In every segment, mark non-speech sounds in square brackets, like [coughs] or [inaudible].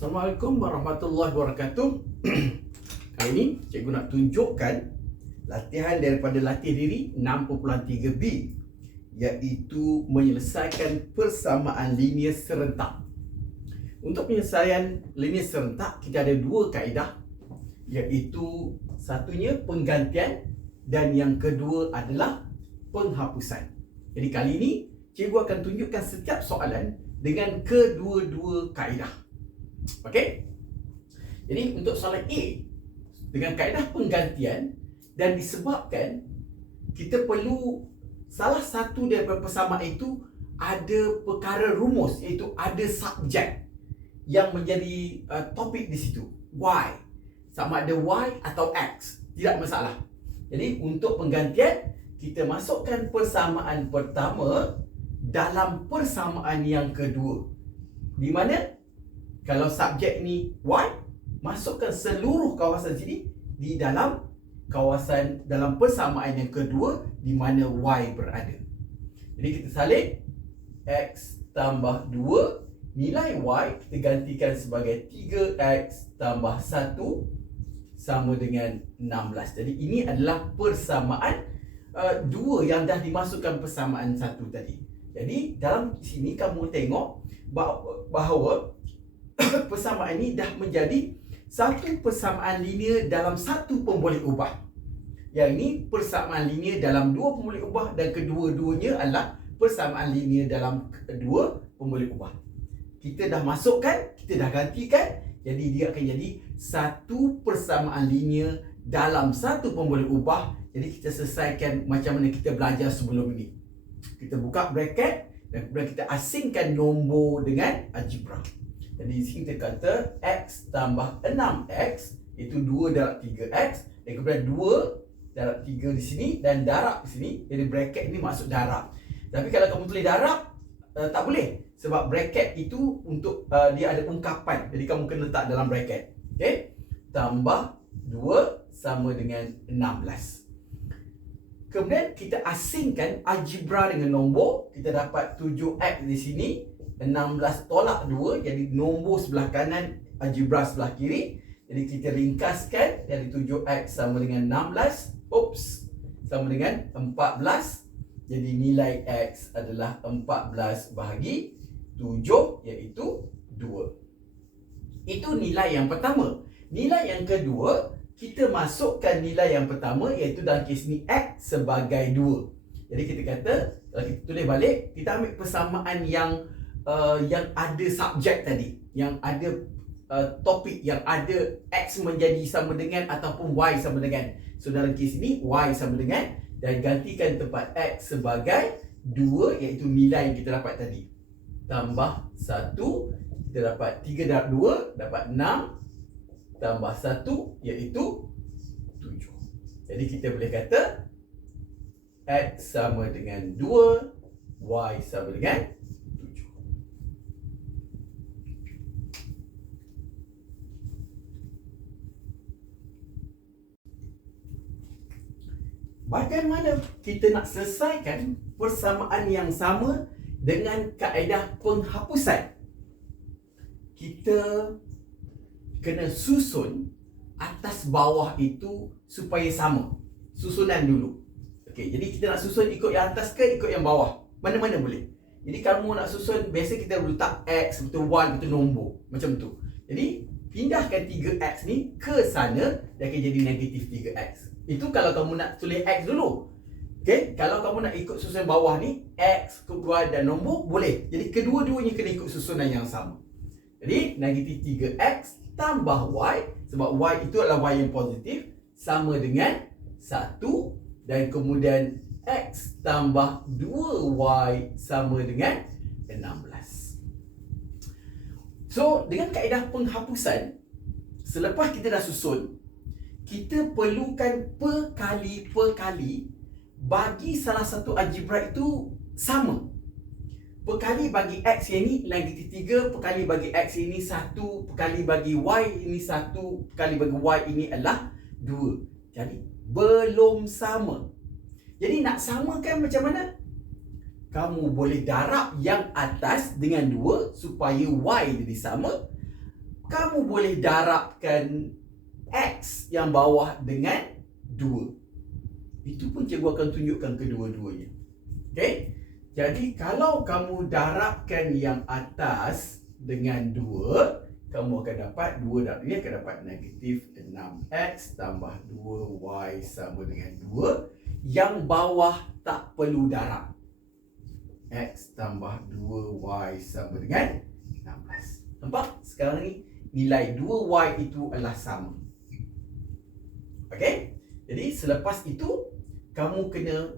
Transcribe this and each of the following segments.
Assalamualaikum warahmatullahi wabarakatuh. [clears throat] Kali ini cikgu nak tunjukkan latihan daripada latih diri 6.3B iaitu menyelesaikan persamaan linear serentak. Untuk penyelesaian linear serentak kita ada dua kaedah iaitu satunya penggantian dan yang kedua adalah penghapusan. Jadi kali ini cikgu akan tunjukkan setiap soalan dengan kedua-dua kaedah. Okey? Jadi untuk soalan A dengan kaedah penggantian dan disebabkan kita perlu salah satu daripada persamaan itu ada perkara rumus iaitu ada subjek yang menjadi uh, topik di situ. Y sama ada Y atau X tidak masalah. Jadi untuk penggantian kita masukkan persamaan pertama dalam persamaan yang kedua. Di mana kalau subjek ni Y, masukkan seluruh kawasan sini di dalam kawasan dalam persamaan yang kedua di mana Y berada. Jadi kita salin X tambah 2 nilai Y kita gantikan sebagai 3X tambah 1 sama dengan 16. Jadi ini adalah persamaan uh, dua yang dah dimasukkan persamaan satu tadi. Jadi dalam sini kamu tengok bahawa [coughs] persamaan ini dah menjadi satu persamaan linear dalam satu pun boleh ubah. Yang ini persamaan linear dalam dua pun boleh ubah dan kedua-duanya adalah persamaan linear dalam dua pun boleh ubah. Kita dah masukkan, kita dah gantikan, jadi dia akan jadi satu persamaan linear dalam satu pun boleh ubah. Jadi kita selesaikan macam mana kita belajar sebelum ini. Kita buka bracket dan kemudian kita asingkan nombor dengan algebra. Jadi di sini kita kata X tambah 6X Itu 2 darab 3X Dan kemudian 2 darab 3 di sini Dan darab di sini Jadi bracket ini masuk darab Tapi kalau kamu tulis darab uh, Tak boleh Sebab bracket itu untuk uh, Dia ada ungkapan. Jadi kamu kena letak dalam bracket. Okay Tambah 2 sama dengan 16 Kemudian kita asingkan algebra dengan nombor. Kita dapat 7X di sini 16 tolak 2 jadi nombor sebelah kanan algebra sebelah kiri. Jadi kita ringkaskan dari 7x sama dengan 16 oops sama dengan 14 jadi nilai x adalah 14 bahagi 7 iaitu 2 itu nilai yang pertama. Nilai yang kedua kita masukkan nilai yang pertama iaitu dalam kes ni x sebagai 2 jadi kita kata kalau kita tulis balik kita ambil persamaan yang uh, yang ada subjek tadi yang ada uh, topik yang ada x menjadi sama dengan ataupun y sama dengan. So dalam kes ini y sama dengan dan gantikan tempat x sebagai 2 iaitu nilai yang kita dapat tadi. Tambah 1 kita dapat 3 darab 2 dapat 6 tambah 1 iaitu 7 jadi kita boleh kata x sama dengan 2 y sama dengan Bagaimana kita nak selesaikan persamaan yang sama dengan kaedah penghapusan? Kita kena susun atas bawah itu supaya sama. Susunan dulu. Okey, jadi kita nak susun ikut yang atas ke ikut yang bawah? Mana-mana boleh. Jadi kamu nak susun, biasa kita letak X, betul Y, betul nombor. Macam tu. Jadi, pindahkan 3X ni ke sana, dia akan jadi negatif 3X. Itu kalau kamu nak tulis X dulu. Okay? Kalau kamu nak ikut susunan bawah ni, X, Y dan nombor, boleh. Jadi kedua-duanya kena ikut susunan yang sama. Jadi negatif 3X tambah Y, sebab Y itu adalah Y yang positif, sama dengan 1 dan kemudian X tambah 2Y sama dengan 16. So, dengan kaedah penghapusan, selepas kita dah susun, kita perlukan per kali per kali bagi salah satu algebra itu sama. Per kali bagi x yang ini negatif 3, per kali bagi x ini 1, per kali bagi y ini 1, per kali bagi y ini adalah 2. Jadi belum sama. Jadi nak samakan macam mana? Kamu boleh darab yang atas dengan 2 supaya y jadi sama kamu boleh darabkan X yang bawah dengan 2. Itu pun cikgu akan tunjukkan kedua-duanya. Okey? Jadi kalau kamu darabkan yang atas dengan 2, kamu akan dapat 2 darab ini akan dapat negatif 6X tambah 2Y sama dengan 2. Yang bawah tak perlu darab. X tambah 2Y sama dengan 16. Nampak? Sekarang ni nilai 2Y itu adalah sama. Okey? Jadi selepas itu kamu kena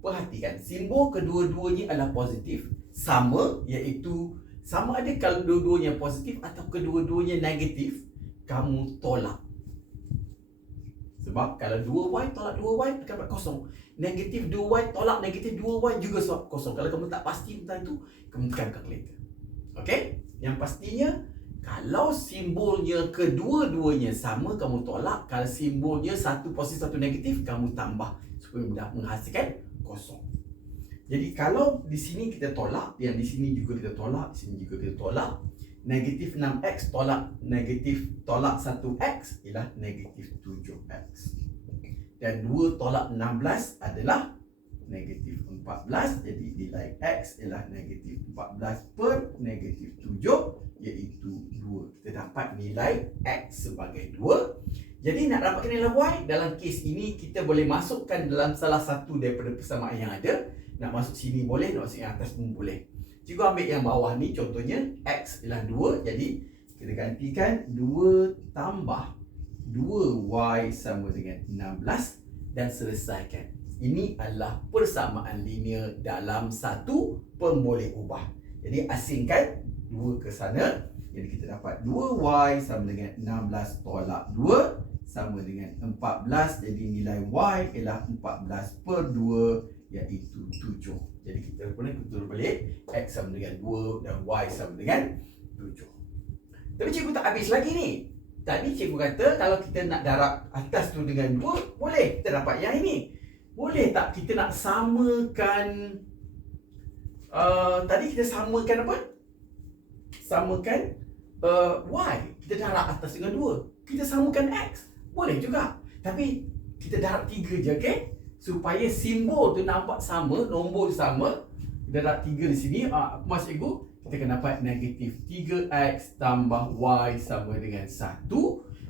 perhatikan simbol kedua-duanya adalah positif. Sama iaitu sama ada kalau dua-duanya positif atau kedua-duanya negatif kamu tolak. Sebab kalau 2y tolak 2y akan dapat kosong. Negatif 2y tolak negatif 2y juga sebab kosong. Kalau kamu tak pasti tentang itu kamu tekan kalkulator okey? Yang pastinya kalau simbolnya kedua-duanya sama kamu tolak kalau simbolnya satu positif satu negatif kamu tambah supaya menghasilkan kosong. Jadi kalau di sini kita tolak, yang di sini juga kita tolak, di sini juga kita tolak, negatif 6x tolak negatif tolak 1x ialah negatif 7x. Dan 2 tolak 16 adalah negatif 14 jadi nilai x ialah negatif 14 per negatif 7 iaitu 2 kita dapat nilai x sebagai 2 jadi nak dapatkan nilai y dalam kes ini kita boleh masukkan dalam salah satu daripada persamaan yang ada. Nak masuk sini boleh nak masuk yang atas pun boleh. Cikgu ambil yang bawah ni contohnya x ialah 2 jadi kita gantikan 2 tambah 2y sama dengan 16 dan selesaikan ini adalah persamaan linear dalam satu pemboleh ubah. Jadi asingkan 2 ke sana. Jadi kita dapat 2y sama dengan 16 tolak 2 sama dengan 14. Jadi nilai y ialah 14 per 2 iaitu 7. Jadi kita pun kutur balik x sama dengan 2 dan y sama dengan 7. Tapi cikgu tak habis lagi ni. Tadi cikgu kata kalau kita nak darab atas tu dengan 2 boleh kita dapat yang ini. Boleh tak kita nak samakan uh, Tadi kita samakan apa? Samakan uh, Y. Kita darab atas dengan 2 Kita samakan X. Boleh juga. Tapi kita darab 3 je okay? Supaya simbol tu nampak sama Nombor sama. Kita darab 3 di sini. Uh, Maksud cikgu? Kita akan dapat negatif 3X tambah Y sama dengan 1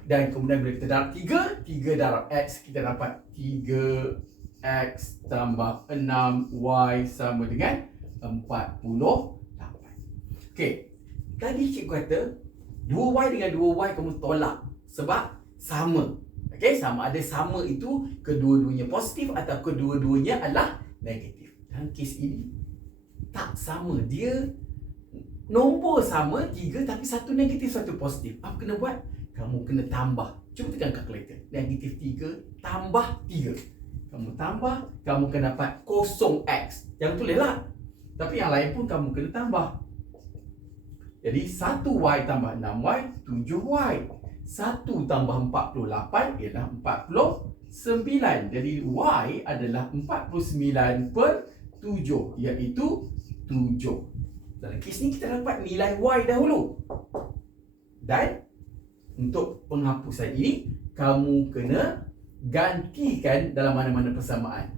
Dan kemudian bila kita darab 3 3 darab X Kita dapat 3 X tambah 6Y sama dengan 48 Okey Tadi cikgu kata 2Y dengan 2Y kamu tolak Sebab sama Okey, sama ada sama itu kedua-duanya positif atau kedua-duanya adalah negatif. Dalam kes ini tak sama. Dia nombor sama tiga tapi satu negatif satu positif. Apa kena buat? Kamu kena tambah. Cuba tekan kalkulator. Negatif tiga tambah tiga kamu tambah, kamu akan dapat kosong X. Yang tulis lah. Tapi yang lain pun kamu kena tambah. Jadi 1Y tambah 6Y, 7Y. 1 tambah 48 ialah 49. Jadi Y adalah 49 per 7. Iaitu 7. Dalam kes ni kita dapat nilai Y dahulu. Dan untuk penghapusan ini, kamu kena gantikan dalam mana-mana persamaan.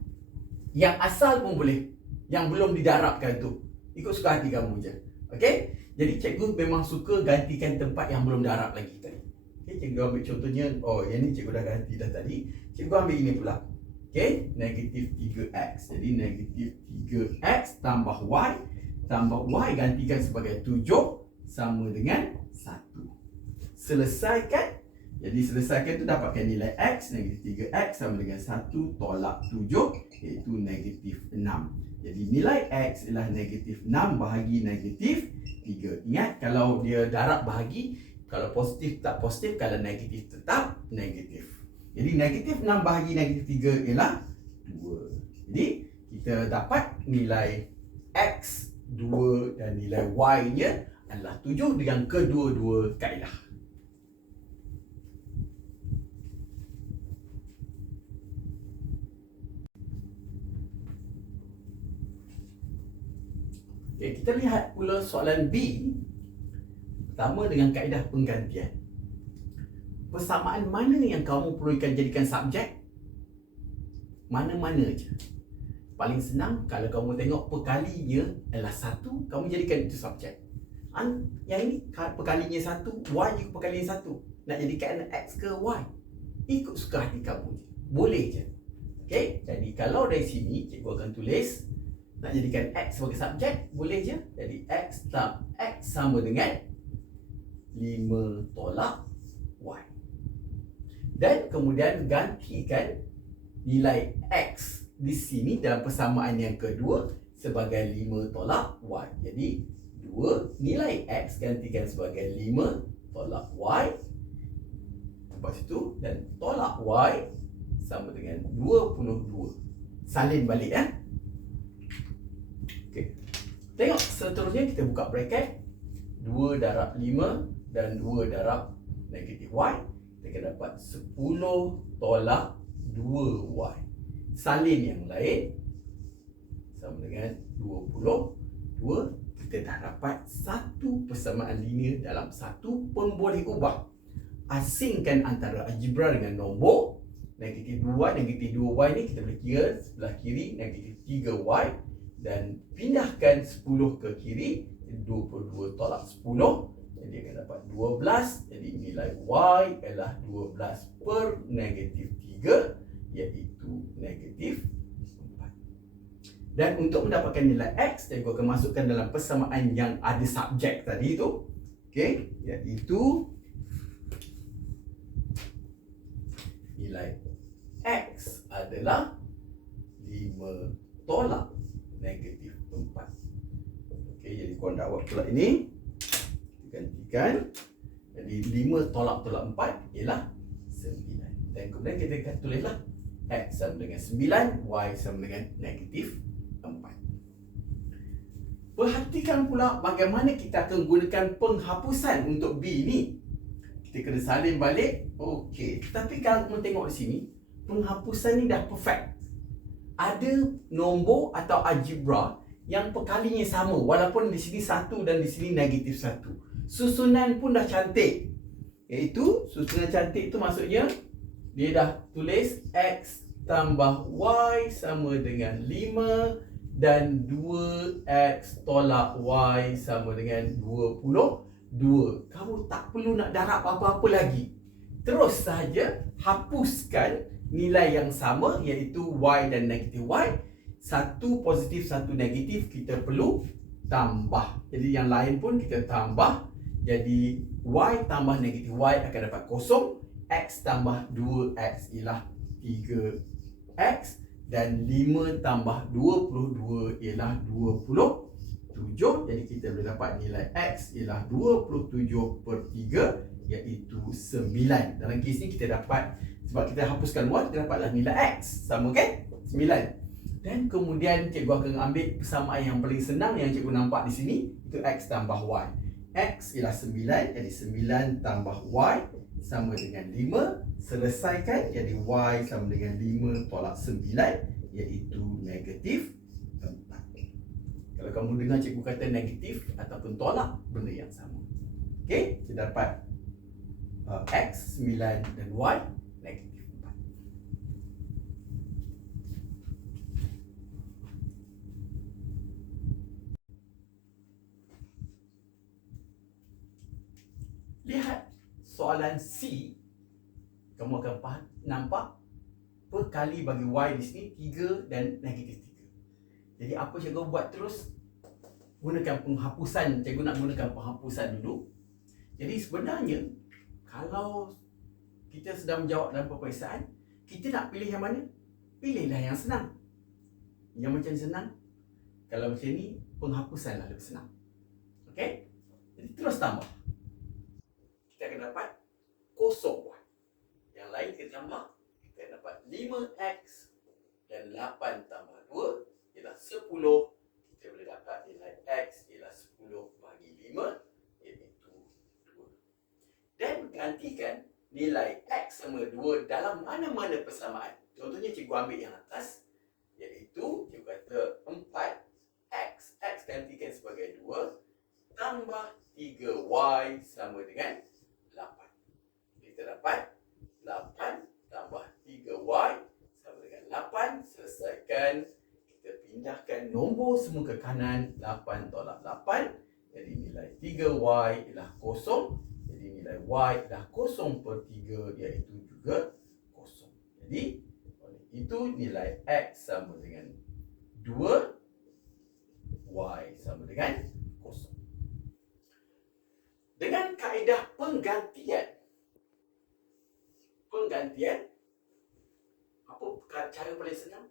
Yang asal pun boleh. Yang belum didarabkan tu. Ikut suka hati kamu je. Okey? Jadi cikgu memang suka gantikan tempat yang belum darab lagi tadi. Okey, cikgu ambil contohnya. Oh, yang ni cikgu dah ganti dah tadi. Cikgu ambil ini pula. Okey, negatif 3x. Jadi negatif 3x tambah y tambah y gantikan sebagai 7 sama dengan 1. Selesaikan jadi selesaikan tu dapatkan nilai X Negatif 3X sama dengan 1 tolak 7 Iaitu negatif 6 Jadi nilai X ialah negatif 6 bahagi negatif 3 Ingat kalau dia darab bahagi Kalau positif tak positif Kalau negatif tetap negatif. Jadi negatif 6 bahagi negatif 3 ialah 2 Jadi kita dapat nilai X 2 dan nilai Y nya adalah 7 dengan kedua-dua kaedah Okay, kita lihat pula soalan B. Pertama dengan kaedah penggantian. Persamaan mana yang kamu perlukan jadikan subjek? Mana-mana je. Paling senang kalau kamu tengok perkalinya adalah satu, kamu jadikan itu subjek. An, yang ini perkalinya satu, y juga perkalinya satu. Nak jadikan x ke y? Ikut suka hati kamu je. Boleh je. Okay, jadi kalau dari sini cikgu akan tulis nak jadikan x sebagai subjek, boleh je. Jadi x tak x sama dengan 5 tolak y. Dan kemudian gantikan nilai x di sini dalam persamaan yang kedua sebagai 5 tolak y. Jadi 2 nilai x gantikan sebagai 5 tolak y. Lepas itu dan tolak y sama dengan 22. Salin balik ya. Tengok seterusnya kita buka bracket 2 darab 5 dan 2 darab negatif y. Kita akan dapat 10 tolak 2y. Salin yang lain sama dengan 22. Kita dah dapat satu persamaan linear dalam satu pun boleh ubah. Asingkan antara algebra dengan nombor. Negatif 2y, negatif 2y ni kita boleh kira sebelah kiri negatif 3y. Dan pindahkan 10 ke kiri 22 tolak 10 Jadi akan dapat 12 Jadi nilai Y adalah 12 per negatif 3 Iaitu negatif 4 Dan untuk mendapatkan nilai X Saya akan masukkan dalam persamaan yang ada subjek tadi tu Okay Iaitu Nilai X adalah 5 tolak negatif 4 Okey, jadi dah buat pula ini. Kita gantikan Jadi 5 tolak tolak 4 ialah 9 Dan kemudian kita akan tulislah X sama dengan 9 Y sama dengan negatif 4 Perhatikan pula bagaimana kita akan gunakan penghapusan untuk B ni. Kita kena salin balik. Okey, tapi kalau kamu tengok di sini Penghapusan ni dah perfect ada nombor atau algebra yang perkalinya sama walaupun di sini satu dan di sini negatif satu. Susunan pun dah cantik. Iaitu susunan cantik itu maksudnya dia dah tulis x tambah y sama dengan 5 dan 2x tolak y sama dengan 22. Kamu tak perlu nak darab apa-apa lagi. Terus saja hapuskan nilai yang sama iaitu y dan negatif y satu positif satu negatif kita perlu tambah. Jadi yang lain pun kita tambah jadi y tambah negatif y akan dapat kosong x tambah 2x ialah 3x dan 5 tambah 22 ialah 27 jadi kita boleh dapat nilai x ialah 27 per 3 iaitu 9 dalam kes ni kita dapat sebab kita hapuskan y, kita dapatlah nilai x. Sama kan? 9. Dan kemudian cikgu akan ambil persamaan yang paling senang yang cikgu nampak di sini. Itu x tambah y. x ialah 9. Jadi 9 tambah y sama dengan 5. Selesaikan. Jadi y sama dengan 5 tolak 9. Iaitu negatif 4. Kalau kamu dengar cikgu kata negatif ataupun tolak, benda yang sama. Okey, kita dapat uh, x, 9 dan y Lihat soalan C. Kamu akan faham, nampak Perkali bagi Y di sini 3 dan negatif 3 Jadi apa cikgu buat terus? Gunakan penghapusan. Cikgu nak gunakan penghapusan dulu. Jadi sebenarnya Kalau kita sedang menjawab dalam peperiksaan Kita nak pilih yang mana? Pilihlah yang senang. Yang macam senang Kalau macam ni Penghapusan lah lebih senang. Okay? Jadi terus tambah kosong Y. Yang lain kita tambah, kita dapat 5X dan 8 tambah 2 ialah 10. Kita boleh dapat nilai X ialah 10 bagi 5 iaitu 2. Dan gantikan nilai X sama 2 dalam mana-mana persamaan. Contohnya cikgu ambil yang atas iaitu cikgu kata 4X. X gantikan sebagai 2 tambah 3Y sama dengan 8. Kita dapat 8 tambah 3Y sama dengan 8. Selesaikan. Kita pindahkan nombor semua ke kanan. 8 tolak 8. Jadi nilai 3Y ialah kosong. Jadi nilai Y ialah kosong per 3 iaitu juga kosong. Jadi oleh itu nilai X sama dengan 2 Y sama dengan dengan kaedah penggantian penggantian apa cara paling senang?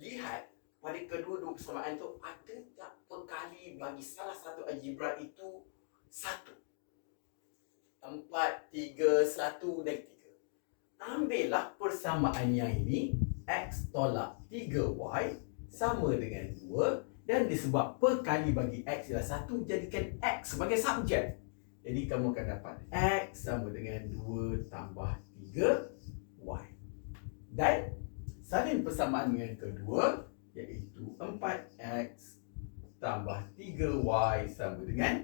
Lihat pada kedua-dua persamaan tu ada tak perkali bagi salah satu algebra itu satu? Empat, tiga, satu dan tiga. Ambillah persamaan yang ini x tolak 3y sama dengan 2 dan disebab perkali bagi x ialah satu jadikan x sebagai subjek. Jadi kamu akan dapat X sama dengan 2 tambah 3 Y. Dan salin persamaan yang kedua Iaitu 4X tambah 3Y sama dengan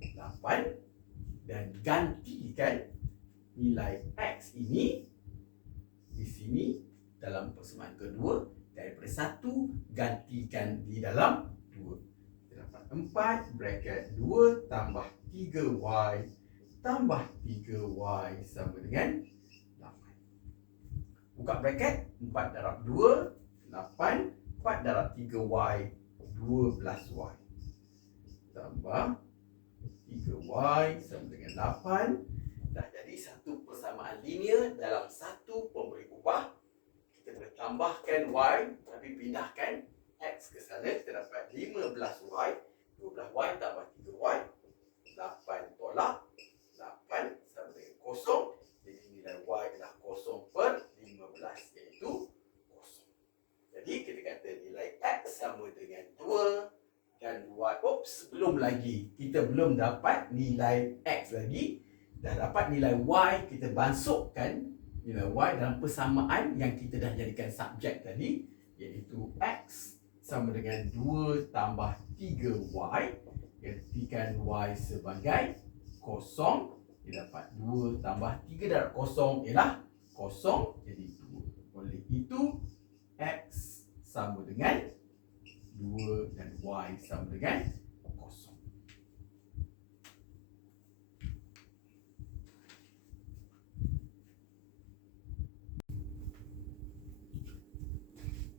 8 Dan gantikan nilai X ini Di sini dalam persamaan kedua. Daripada 1 gantikan di dalam 2 Kita dapat 4 bracket 2 tambah 3y tambah 3y sama dengan 8. Buka bracket 4 darab 2 8 4 darab 3y 12y tambah 3y sama dengan 8 dah jadi satu persamaan linear dalam satu pemberi ubah. Kita boleh tambahkan y tapi pindahkan x ke sana kita dapat 15y 12y tambah 3y 8 tolak 8 sama dengan kosong jadi nilai y adalah kosong per 15 iaitu kosong jadi kita kata nilai x sama 2 dan y oops belum lagi. Kita belum dapat nilai x lagi. Dah dapat nilai y kita basuhkan nilai y dalam persamaan yang kita dah jadikan subjek tadi iaitu x sama dengan 2 tambah 3y gantikan y sebagai kosong dia dapat 2 tambah 3 darab kosong ialah kosong jadi 2 oleh itu x sama dengan 2 dan y sama dengan kosong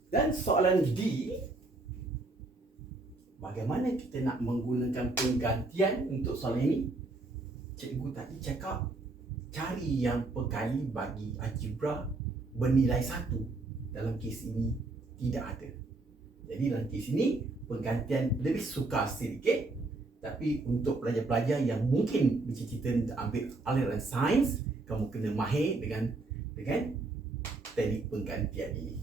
dan soalan D bagaimana kita nak menggunakan penggantian untuk soalan ini? Cikgu tadi cakap cari yang perkali bagi algebra bernilai satu. Dalam kes ini tidak ada. Jadi dalam kes ini penggantian lebih sukar sedikit tapi untuk pelajar-pelajar yang mungkin bercita-cita untuk ambil aliran sains kamu kena mahir dengan dengan teknik penggantian ini.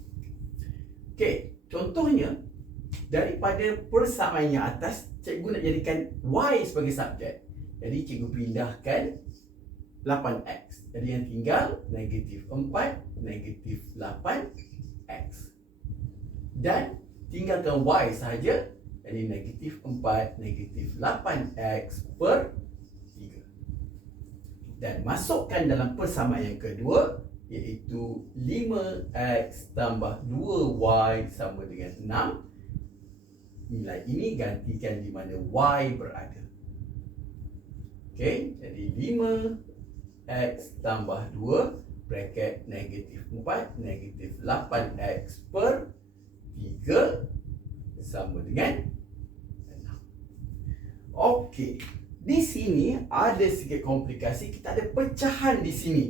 Okey, contohnya daripada persamaan yang atas cikgu nak jadikan y sebagai subjek. Jadi cikgu pindahkan 8x jadi yang tinggal negatif 4 negatif 8x dan tinggalkan y sahaja jadi negatif 4 negatif 8x per 3 dan masukkan dalam persamaan yang kedua iaitu 5x tambah 2y sama dengan 6 nilai ini gantikan di mana y berada. Okey, jadi 5x tambah 2 bracket negatif 4 negatif 8x per 3 sama dengan 6. Okey, di sini ada sikit komplikasi, kita ada pecahan di sini.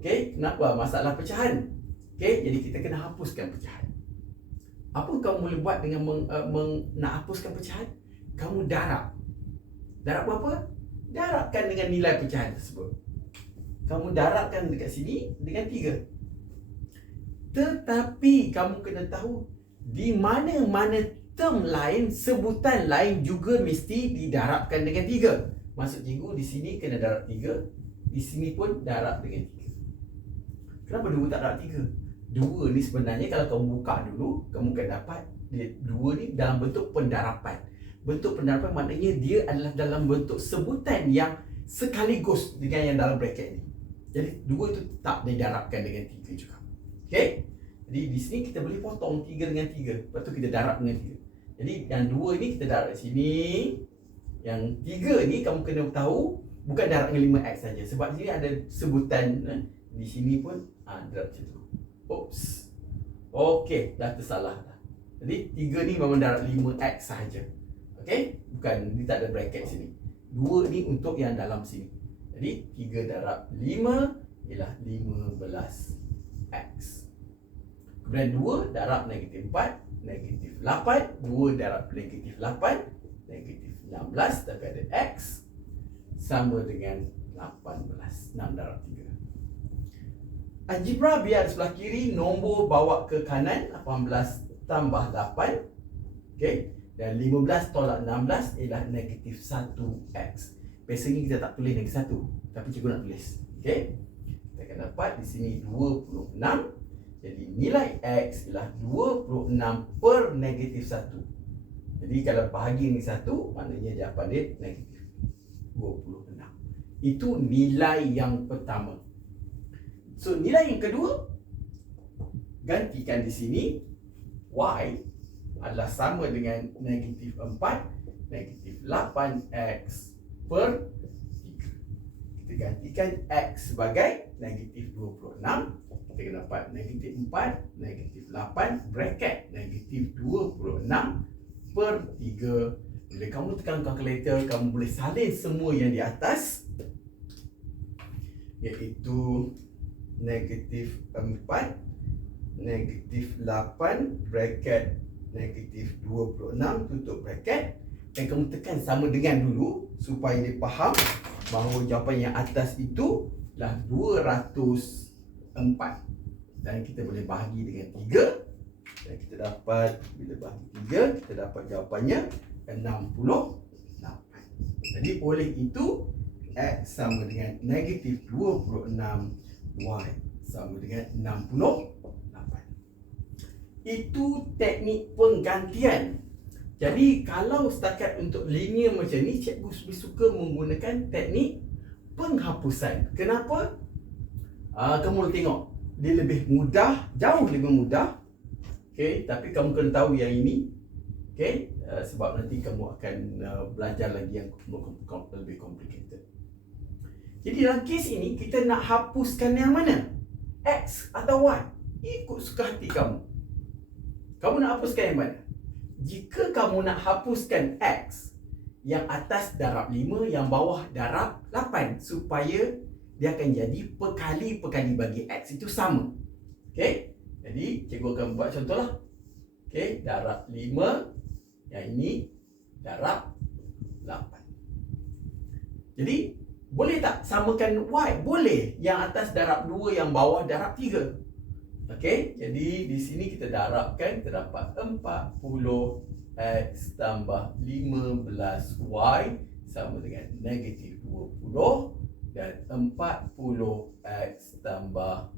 Okey, kenapa masalah pecahan? Okey, jadi kita kena hapuskan pecahan apa kamu boleh buat dengan meng, uh, meng, nak hapuskan pecahan? Kamu darab. Darab apa? Darabkan dengan nilai pecahan tersebut. Kamu darabkan dekat sini dengan tiga. Tetapi kamu kena tahu di mana-mana term lain, sebutan lain juga mesti didarabkan dengan tiga. Maksud cikgu di sini kena darab tiga, di sini pun darab dengan tiga. Kenapa dua tak darab tiga? dua ni sebenarnya kalau kamu buka dulu kamu akan dapat dua ni dalam bentuk pendarapan bentuk pendarabkan maknanya dia adalah dalam bentuk sebutan yang sekaligus dengan yang dalam bracket ni. Jadi dua itu tak didarabkan dengan tiga juga. Okey? Jadi di sini kita boleh potong tiga dengan tiga. Lepas tu kita darab dengan tiga. Jadi yang dua ni kita darab di sini. Yang tiga ni kamu kena tahu bukan darab dengan 5x saja. Sebab sini ada sebutan eh? di sini pun ah ha, darab macam tu. Oops. Okey, dah tersalah. Jadi tiga ni memang darab 5x sahaja. Okey? Bukan ni tak ada bracket sini. Dua ni untuk yang dalam sini. Jadi 3 darab 5 ialah 15x. Kemudian 2 darab negatif 4, negatif 8. 2 darab negatif 8, negatif 16. Tapi ada x sama dengan 18. 6 darab 3. Algebra biar sebelah kiri nombor bawa ke kanan 18 tambah 8. Okay. Dan 15 tolak 16 ialah negatif 1x. Biasanya kita tak tulis negatif 1. Tapi cikgu nak tulis. Okay. Kita akan dapat di sini 26 jadi nilai X ialah 26 per negatif 1 Jadi kalau bahagi ni 1 Maknanya jawapan dia negatif 26 Itu nilai yang pertama. So nilai yang kedua Gantikan di sini Y adalah sama dengan negatif 4 Negatif 8X per 3 Kita gantikan X sebagai negatif 26 kita dapat negatif 4, negatif 8, bracket negatif 26 per 3. Bila kamu tekan kalkulator, kamu boleh salin semua yang di atas. Iaitu negatif 4, negatif 8, bracket negatif 26, tutup bracket. Dan kamu tekan sama dengan dulu supaya dia faham bahawa jawapan yang atas itu adalah 204 dan kita boleh bahagi dengan 3 dan kita dapat bila bahagi 3 kita dapat jawapannya 68 jadi oleh itu X sama dengan negatif 26 Y sama dengan 68 itu teknik penggantian. Jadi kalau setakat untuk linear macam ni cikgu lebih suka menggunakan teknik penghapusan. Kenapa? Uh, kamu tengok dia lebih mudah, jauh lebih mudah. Okey, tapi kamu kena tahu yang ini. Okey, uh, sebab nanti kamu akan uh, belajar lagi yang lebih complicated. Jadi dalam kes ini kita nak hapuskan yang mana? X atau Y? Ikut suka hati kamu. Kamu nak hapuskan yang mana? Jika kamu nak hapuskan X yang atas darab 5, yang bawah darab 8 supaya dia akan jadi perkali-perkali bagi X itu sama. Okey? Jadi, cikgu akan buat contohlah. Okey, darab 5. Yang ini, darab 8. Jadi, boleh tak samakan Y? Boleh. Yang atas darab 2, yang bawah darab 3. Okey, jadi di sini kita darabkan, kita dapat 40 X tambah 15Y sama dengan negatif 20 dan 40x tambah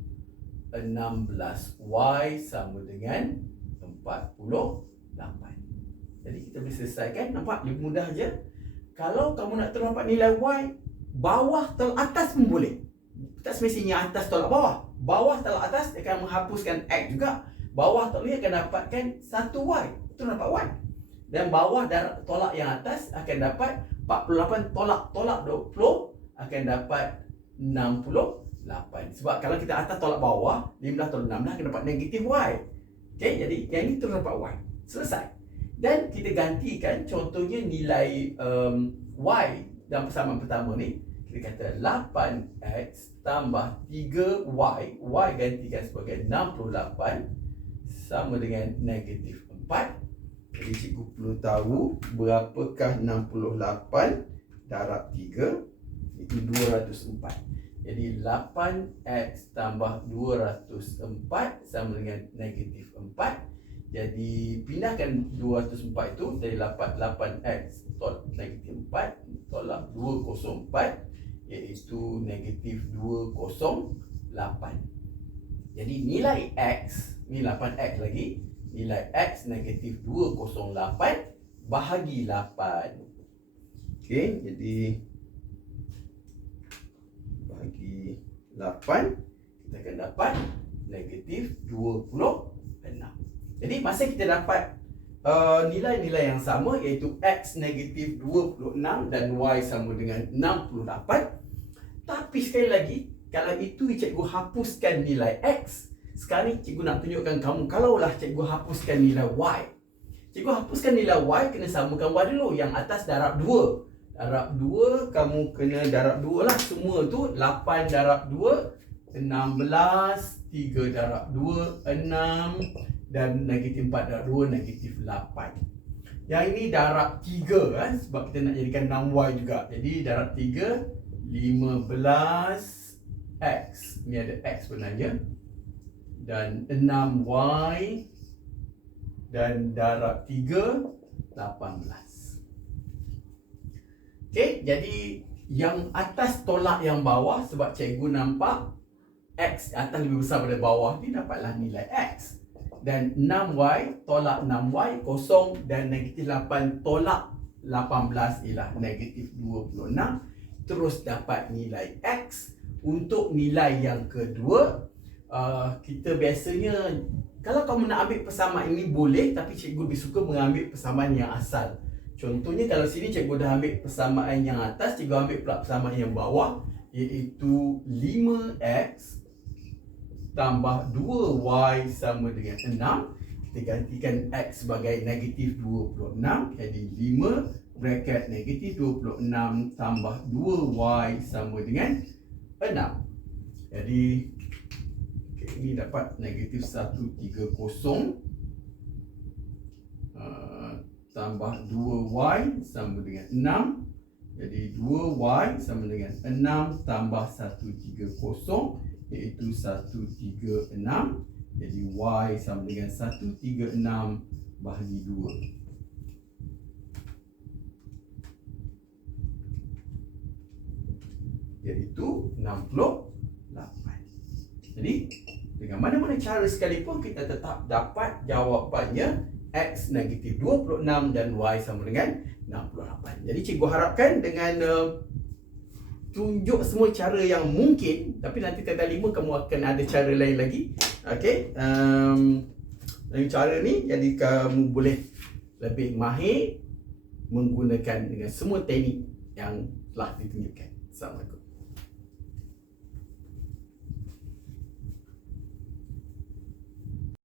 16y sama dengan 48. Jadi kita boleh selesaikan nampak lebih mudah aja. Kalau kamu nak terus dapat nilai y, bawah tolak atas pun boleh. Tak semestinya atas tolak bawah. Bawah tolak atas akan menghapuskan x juga. Bawah tolak ni akan dapatkan 1y. Itu dapat y. Dan bawah tolak yang atas akan dapat 48 tolak tolak 20 akan dapat 68 sebab kalau kita atas tolak bawah 15 tolak 16 akan dapat negatif y. Okay, jadi yang ini terus dapat y. Selesai. Dan kita gantikan contohnya nilai um, y dalam persamaan pertama ni. Kita kata 8x tambah 3y y. Gantikan sebagai 68 sama dengan negatif 4 jadi cikgu perlu tahu berapakah 68 darab 3 itu 204 jadi 8x tambah 204 sama dengan negatif 4 jadi pindahkan 204 itu dari 88x tolak negatif 4 tolak 204 iaitu negatif 208 jadi nilai x ni 8x lagi nilai x negatif 208 bahagi 8. Okey, jadi bahagi 8 kita akan dapat negatif 26. Jadi masa kita dapat uh, nilai-nilai yang sama iaitu x negatif 26 dan y sama dengan 68. Tapi sekali lagi, kalau itu cikgu hapuskan nilai x, sekarang cikgu nak tunjukkan kamu kalaulah cikgu hapuskan nilai y. Cikgu hapuskan nilai y kena samakan y dulu yang atas darab 2. Darab 2 kamu kena darab 2 lah. Semua tu 8 darab 2 16 3 darab 2 6 dan negatif 4 darab 2 negatif 8 Yang ini darab 3 kan? Sebab kita nak jadikan 6y juga. Jadi darab 3 15 x. Ni ada x sebenarnya. Dan 6y Dan darab 3 18 Okey, jadi yang atas tolak yang bawah sebab cikgu nampak X atas lebih besar pada bawah ni dapatlah nilai X. Dan 6Y tolak 6Y kosong dan negatif 8 tolak 18 ialah negatif 26. Terus dapat nilai X. Untuk nilai yang kedua, uh, kita biasanya kalau kamu nak ambil persamaan ini boleh tapi cikgu lebih suka mengambil persamaan yang asal. Contohnya kalau sini cikgu dah ambil persamaan yang atas, cikgu ambil pula persamaan yang bawah iaitu 5x tambah 2y sama dengan 6. Kita gantikan x sebagai negatif 26. Jadi 5 bracket negatif 26 tambah 2y sama dengan 6. Jadi okay, ini dapat negatif 130. Tambah 2y sama dengan 6 jadi 2y sama dengan 6 tambah 130 iaitu 136 jadi y sama dengan 136 bahagi 2 iaitu 68 jadi dengan mana-mana cara sekalipun kita tetap dapat jawapannya X negatif 26 dan Y sama dengan 68. Jadi cikgu harapkan dengan uh, tunjuk semua cara yang mungkin tapi nanti tanda lima kamu akan ada cara lain lagi. Okey. Um, dengan cara ni jadi kamu boleh lebih mahir menggunakan dengan semua teknik yang telah ditunjukkan. Assalamualaikum.